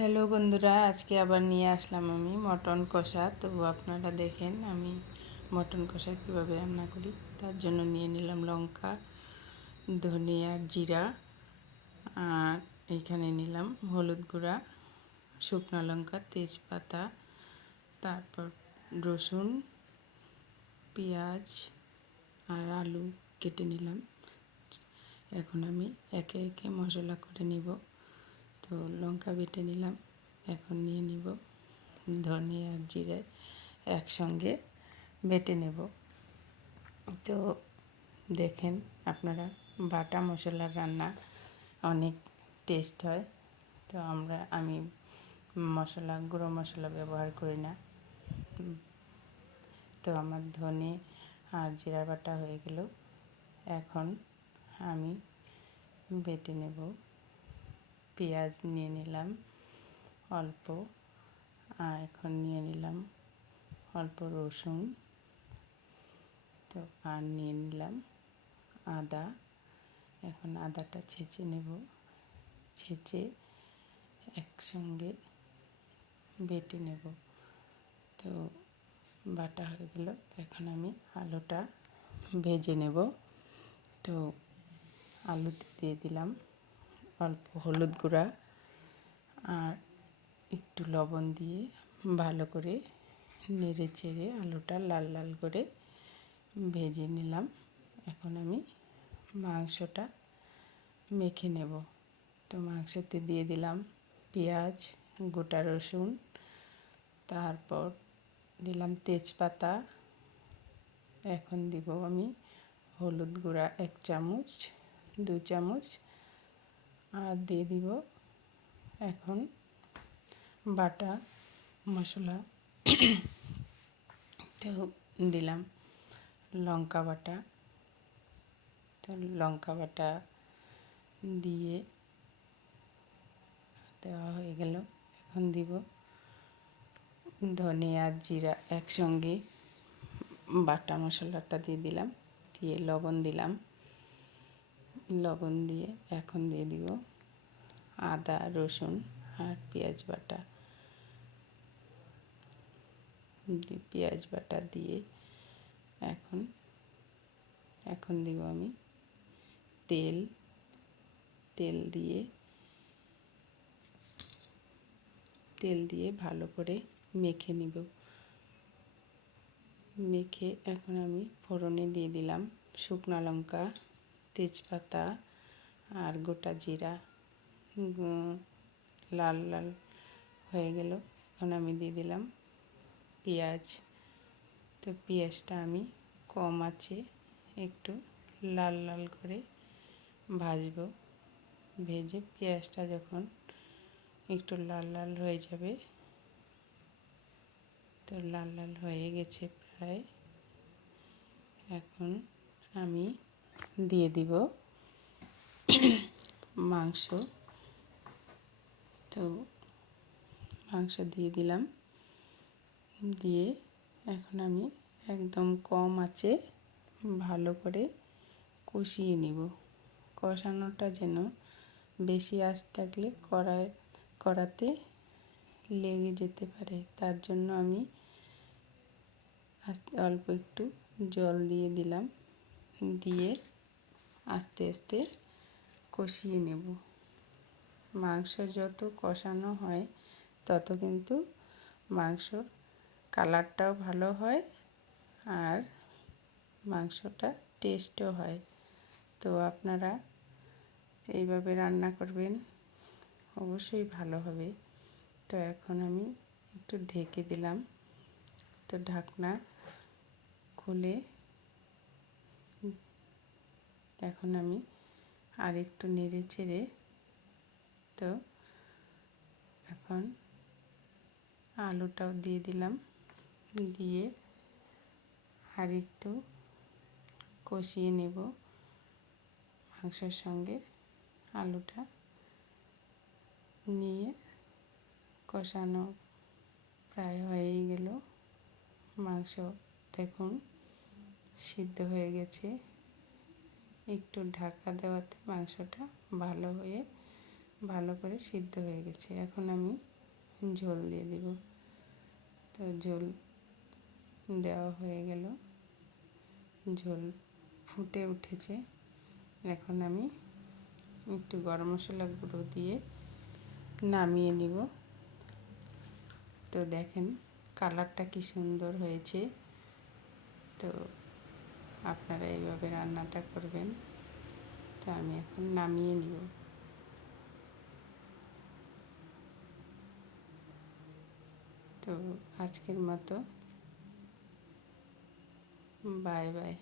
Hello বন্ধুরা, আজকে আবার নিয়ে আসলাম আমি মটন কষা। তো আপনারা দেখেন আমি মটন কষা কীভাবে রান্না করি। তার জন্য নিয়ে নিলাম লঙ্কা, ধনে আর জিরা, আর এইখানে নিলাম হলুদ গুঁড়া, শুকনো লঙ্কা, তেজপাতা, তারপর রসুন, পেঁয়াজ আর আলু কেটে নিলাম। এখন আমি একে একে মশলা করে নিব। তো লঙ্কা বেটে নিলাম, এখন নিয়ে নিব ধনে আর জিরে একসঙ্গে বেটে নেব। তো দেখেন আপনারা, বাটা মশলার রান্না অনেক টেস্ট হয়। তো আমি গুঁড়ো মশলা ব্যবহার করি না। তো আমার ধনে আর জিরা বাটা হয়ে গেল। এখন আমি বেটে নেব। পেঁয়াজ নিয়ে নিলাম অল্প, আর এখন নিয়ে নিলাম অল্প রসুন। তো আর নিয়ে নিলাম আদা। এখন আদাটা ছেঁচে নেব, ছেঁচে একসঙ্গে বেটে নেব। তো বাটা হয়ে গেল। এখন আমি আলুটা ভেজে নেব। তো আলুতে দিয়ে দিলাম অল্প হলুদ গুঁড়া আর একটু লবণ দিয়ে ভালো করে নেড়ে চেড়ে আলুটা লাল লাল করে ভেজে নিলাম। এখন আমি মাংসটা মেখে নেব। তো মাংসতে দিয়ে দিলাম পেঁয়াজ, গোটা রসুন, তারপর দিলাম তেজপাতা। এখন দিব আমি হলুদ গুঁড়া 1 চামচ, 2 চামচ, আর দিয়ে দিব এখন বাটা মশলা। তো দিলাম লঙ্কা বাটা। তো লঙ্কা বাটা দিয়ে দেওয়া হয়ে গেল। এখন দিব ধনে আর জিরা একসঙ্গে বাটা মশলাটা দিয়ে দিলাম, দিয়ে লবণ দিলাম। লবণ দিয়ে এখন দিয়ে দিব আদা, রসুন আর পেঁয়াজ বাটা। পেঁয়াজ বাটা দিয়ে এখন দিব আমি তেল। তেল দিয়ে ভালো করে মেখে নিব। মেখে এখন আমি ফোড়নে দিয়ে দিলাম শুকনো লঙ্কা, তেজপাতা আর গোটা জিরা। লাল লাল হয়ে গেল। এখন আমি দিয়ে দিলাম পেঁয়াজ। তো পেঁয়াজটা আমি কম আঁচে একটু লাল লাল করে ভাজবো। ভেজে পেঁয়াজটা যখন একটু লাল লাল হয়ে যাবে, তো লাল লাল হয়ে গেছে প্রায়, এখন আমি দিয়ে দিব মাংস। তো মাংস দিয়ে দিলাম, দিয়ে এখন আমি একদম কম আঁচে ভালো করে কষিয়ে নেব। কষানোটা যেন বেশি আঁচ থাকলে কড়াতে লেগে যেতে পারে, তার জন্য আমি অল্প একটু জল দিয়ে দিলাম, দিয়ে আস্তে আস্তে কষিয়ে নেব। মাংস যত কষানো হয় তত কিন্তু মাংসর কালারটাও ভালো হয় আর মাংসটা টেস্টও হয়। তো আপনারা এইভাবে রান্না করবেন, অবশ্যই ভালো হবে। তো এখন আমি একটু ঢেকে দিলাম। তো ঢাকনা খুলে এখন আমি আর একটু নেড়ে চেড়ে, তো এখন আলুটাও দিয়ে দিলাম, দিয়ে আর একটু কষিয়ে নেব মাংসের সঙ্গে। আলুটা নিয়ে কষানো প্রায় হয়েই গেল। মাংস দেখুন সিদ্ধ হয়ে গেছে। একটু ঢাকা দেওয়াতে মাংসটা ভালো হয়ে ভালো করে সিদ্ধ হয়ে গেছে। এখন আমি ঝোল দিয়ে দেব। তো ঝোল দেওয়া হয়ে গেল, ঝোল ফুটে উঠেছে। এখন আমি একটু গরম মশলা গুঁড়ো দিয়ে নামিয়ে নিব। তো দেখেন কালারটা কি সুন্দর হয়েছে। তো আপনারা এইভাবে রান্নাটা করবেন। তো আমি এখন নামিয়ে নিব। তো আজকের মতো বাই বাই।